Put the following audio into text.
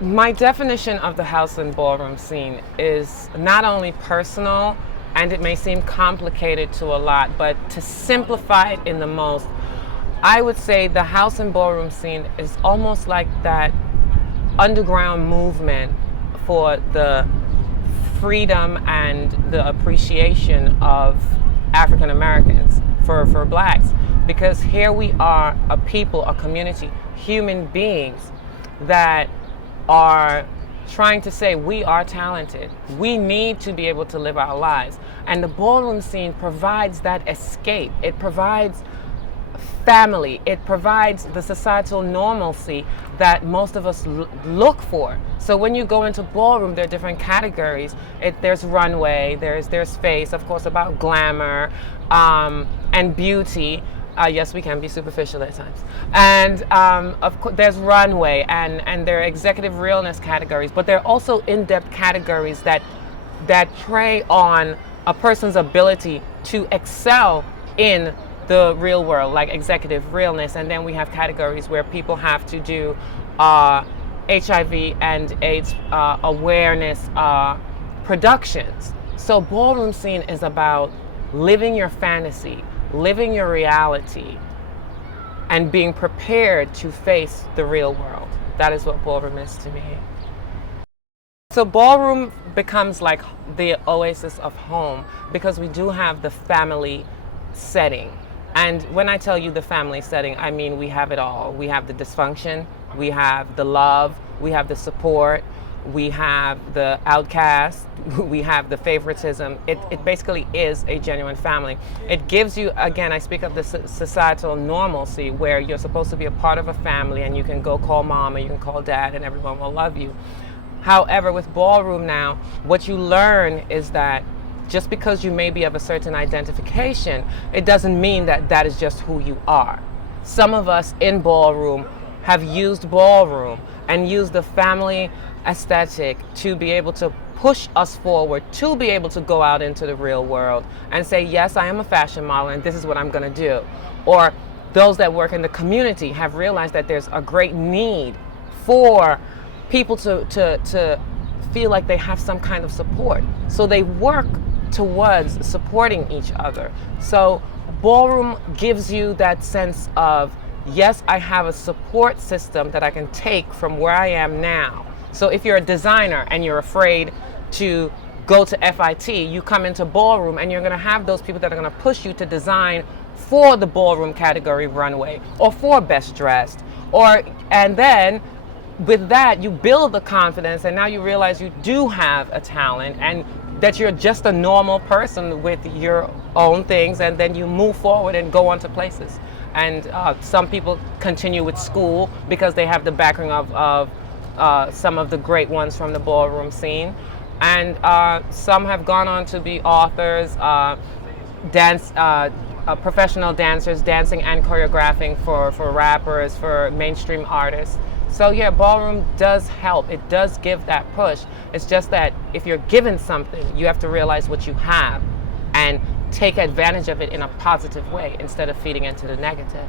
My definition of the house and ballroom scene is not only personal, and it may seem complicated to a lot, but to simplify it in the most, I would say the house and ballroom scene is almost like that underground movement for the freedom and the appreciation of African Americans, for blacks. Because here we are, a people, a community, human beings that are trying to say we are talented. We need to be able to live our lives. And the ballroom scene provides that escape. It provides family. It provides the societal normalcy that most of us look for. So when you go into ballroom, there are different categories. There's runway, there's face, of course, about glamour and beauty. Yes, we can be superficial at times. And of course, there's runway, and there are executive realness categories, but there are also in-depth categories that prey on a person's ability to excel in the real world, like executive realness. And then we have categories where people have to do HIV and AIDS awareness productions. So ballroom scene is about living your fantasy, living your reality, and being prepared to face the real world. That is what ballroom is to me. So ballroom becomes like the oasis of home because we do have the family setting. And when I tell you the family setting, I mean we have it all. We have the dysfunction, we have the love, we have the support, we have the outcast, we have the favoritism. It basically is a genuine family. It gives you, again, I speak of the societal normalcy where you're supposed to be a part of a family and you can go call mom or you can call dad and everyone will love you. However, with ballroom now, what you learn is that just because you may be of a certain identification, it doesn't mean that that is just who you are. Some of us in ballroom have used ballroom and used the family aesthetic to be able to push us forward, to be able to go out into the real world and say, yes, I am a fashion model and this is what I'm going to do. Or those that work in the community have realized that there's a great need for people to feel like they have some kind of support. So they work towards supporting each other. So ballroom gives you that sense of, yes, I have a support system that I can take from where I am now. So if you're a designer and you're afraid to go to FIT, you come into ballroom and you're going to have those people that are going to push you to design for the ballroom category runway or for best dressed. And then with that, you build the confidence and now you realize you do have a talent and that you're just a normal person with your own things, and then you move forward and go on to places. And some people continue with school because they have the background of some of the great ones from the ballroom scene. And some have gone on to be authors, professional dancers, dancing and choreographing for rappers, for mainstream artists. So yeah, ballroom does help. It does give that push. It's just that if you're given something, you have to realize what you have and take advantage of it in a positive way instead of feeding into the negative.